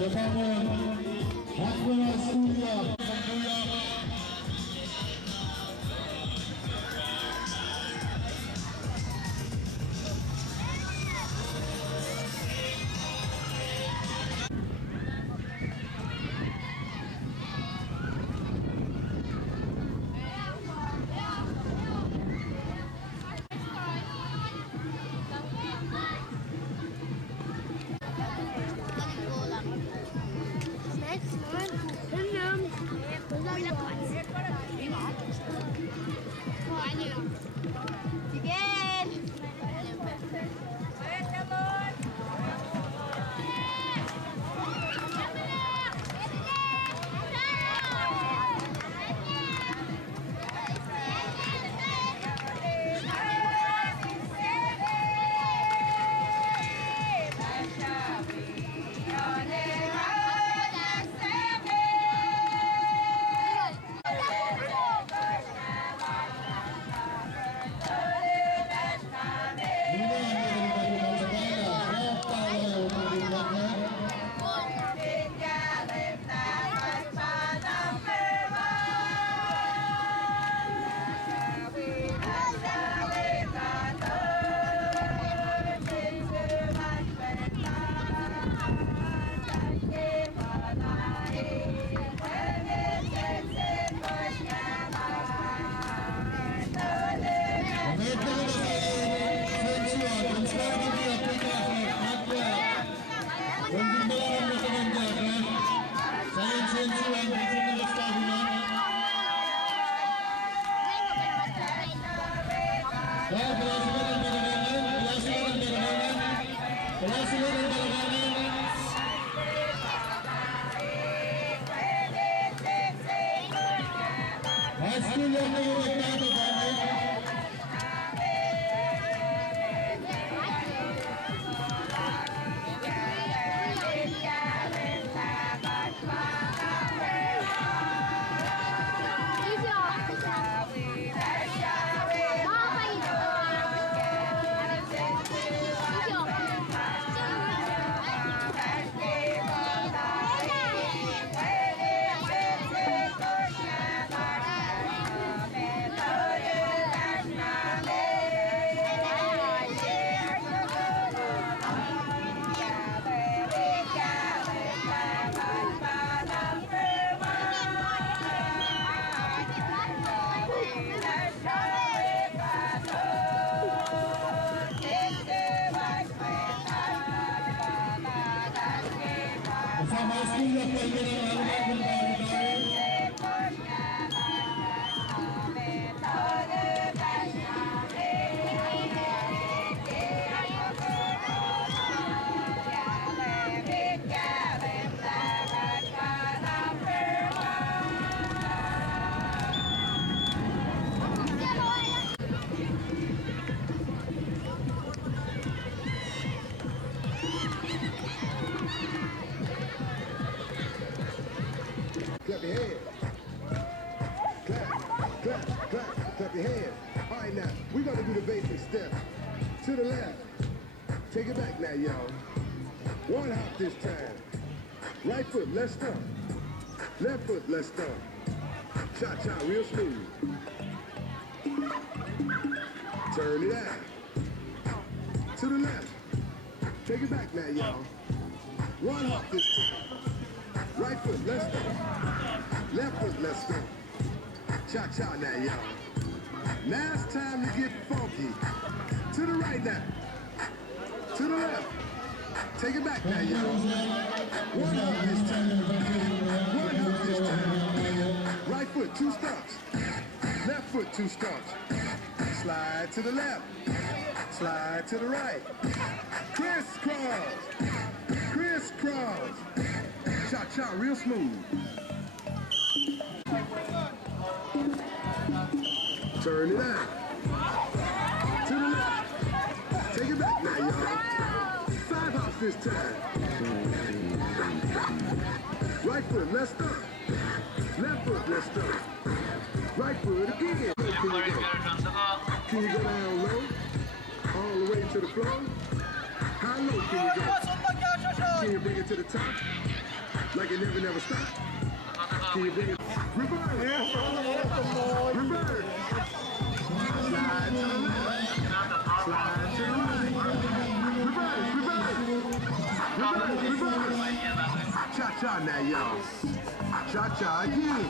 재판은 박근혜 수야 Clap your hands. Clap, clap, clap, clap your hands. All right, now, we're gonna do the basic step. To the left. Take it back now, y'all. One hop this time. Right foot, let's stop. Left foot, let's stop. Cha-cha, real smooth. Turn it out. To the left. Take it back now, y'all. One hop this time. Right foot, let's go. Left foot, let's go. Cha-cha now, y'all. Now it's time to get funky. To the right now. To the left. Take it back now, y'all. One hop this time. One hop this time. Right foot, 2 stomps. Left foot, 2 stomps. Slide to the left. Slide to the right. Crisscross. Crisscross. Cha-cha, real smooth. Turn it out. To the left. Take it back now, y'all. 5 hops this time. Right foot, let's start. Left foot, let's start. Right foot again. Can you go down low? All the way to the floor? How low can you go? Can you bring it to the top? like it never stopped. Can you bring it? Reverse. Reverse. Slide to the left. Slide to the right. Reverse. Cha-cha now, y'all. Cha-cha again.